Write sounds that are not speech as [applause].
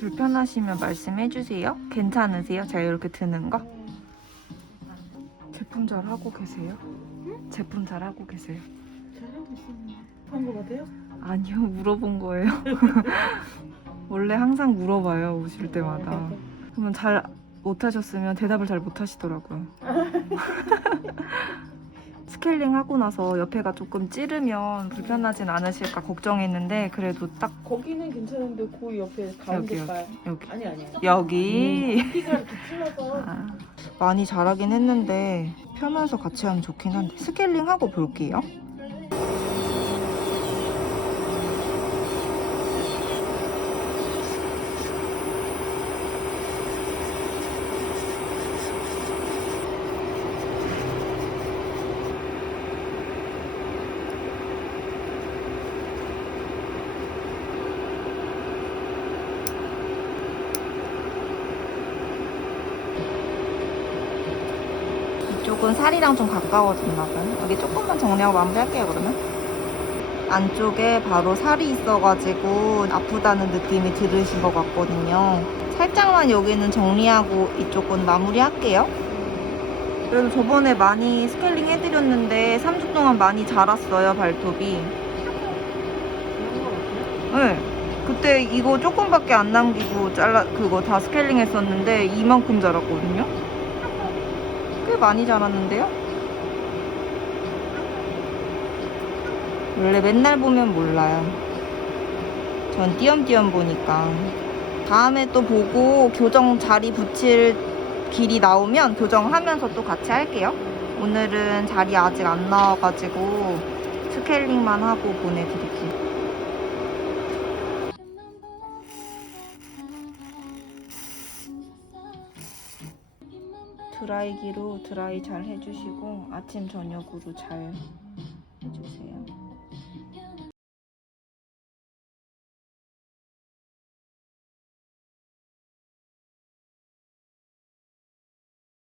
불편하시면 말씀해 주세요. 괜찮으세요? 제가 이렇게 드는 거? 제품 잘 하고 계세요? 제품 잘 하고 계세요? 잘하고 있습니다. 한거 같아요? 아니요, 물어본 거예요. [laughs] 원래 항상 물어봐요, 오실 때마다. 그러면 잘 못하셨으면 대답을 잘 못하시더라고요. [laughs] 스케일링 하고 나서 옆에가 조금 찌르면 불편하진 않으실까 걱정했는데 그래도 딱 거기는 괜찮은데 그 옆에 가운데 여기, 가 여기. 아니 아니. 여기. 이렇게 틀려서. 아, 많이 자라긴 했는데 펴면서 같이 하면 좋긴 한데 스케일링 하고 볼게요. 이쪽은 살이랑 좀 가까워졌나 봐요. 여기 조금만 정리하고 마무리할게요, 그러면. 안쪽에 바로 살이 있어가지고 아프다는 느낌이 들으신 것 같거든요. 살짝만 여기는 정리하고 이쪽은 마무리할게요. 그래도 저번에 많이 스케일링 해드렸는데 3주 동안 많이 자랐어요, 발톱이. 같아요. 네. 그때 이거 조금밖에 안 남기고 잘라 그거 다 스케일링 했었는데 이만큼 자랐거든요. 꽤 많이 자랐는데요? 원래 맨날 보면 몰라요. 전 띄엄띄엄 보니까. 다음에 또 보고 교정 자리 붙일 길이 나오면 교정하면서 또 같이 할게요. 오늘은 자리 아직 안 나와가지고 스케일링만 하고 보내드릴게요. 드라이기로 드라이 잘 해주시고 아침 저녁으로 잘 해주세요.